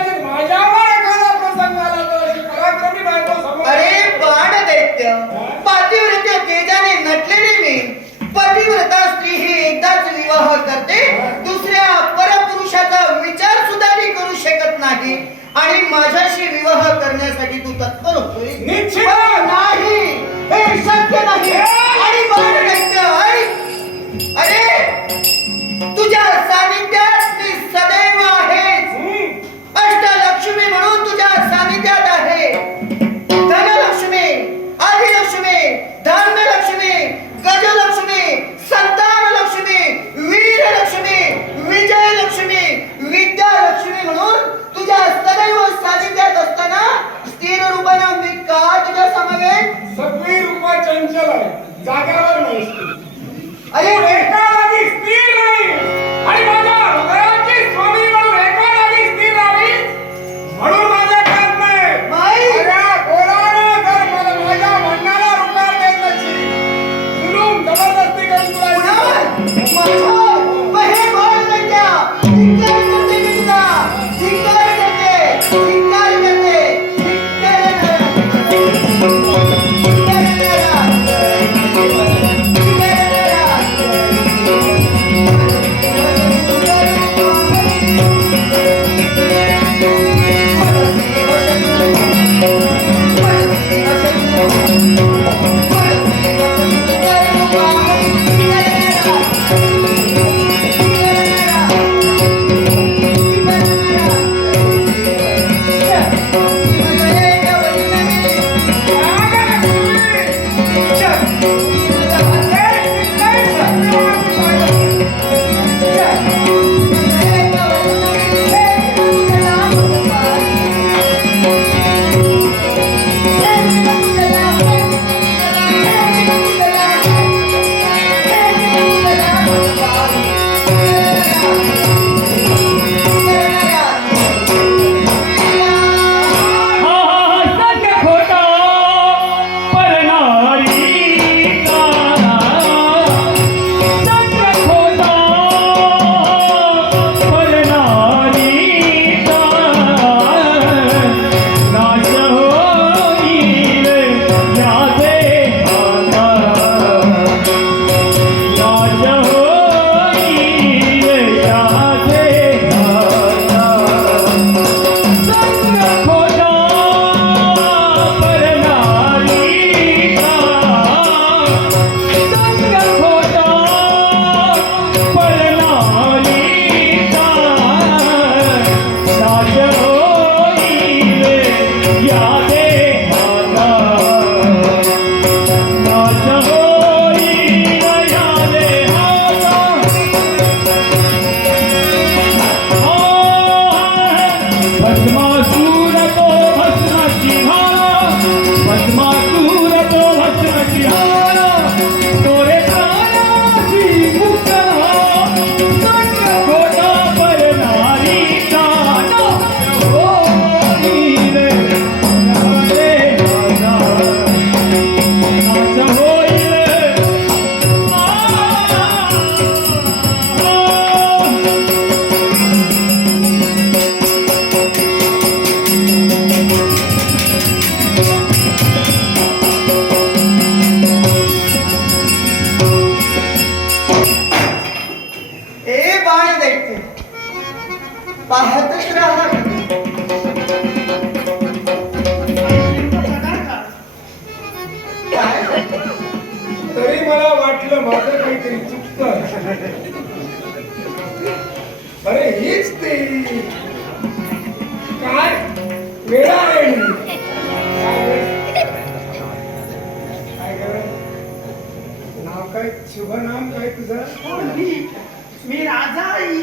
कदाचित माझ्यावर अरे बाण दैत्य पातिव्रत्या तेजाने नटलेली मी. पतिव्रता स्त्री एकदाच विवाह करते. दुसऱ्या परपुरुषाचा विचार सुद्धा ती करू शकत नाही. आणि माझ्याशी विवाह करण्यासाठी तू तत्पर अरे! जागावर नाही पाहतच राहणार तरी मला वाटलं माझं काहीतरी चुकत. अरे हीच ते. काय? वेळा आहे नाव काय शुभ नाम काय? तुझं? हो, मी राजा आई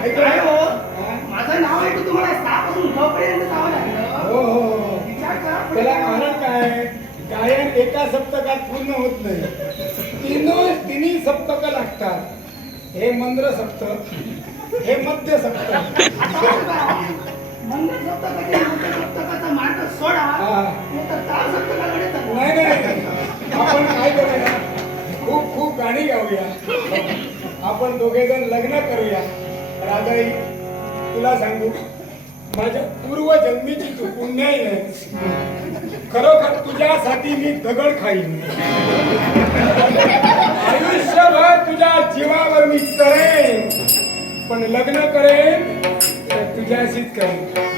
नाही माझं नाव ऐकून तुम्हाला सापासून पर्यंत हो, हो, हो. त्याला कारण काय? गायन एका सप्तकात पूर्ण होत नाही. तीन तिन्ही सप्तक लागतात. हे मंद्र सप्तक हे मध्य सप्तक नाही आपण काय करूया? खूप खूप गाणी गाऊया. आपण दोघे जण लग्न करूया. राजाई तुला सांगू माझ्या पूर्वजन्मीची तू पुण्याई नाही. खरोखर तुझ्यासाठी मी दगड खाईन. आयुष्यभर तुझ्या जीवावर मी करेन पण लग्न करेन तुझ्याशीच करेन.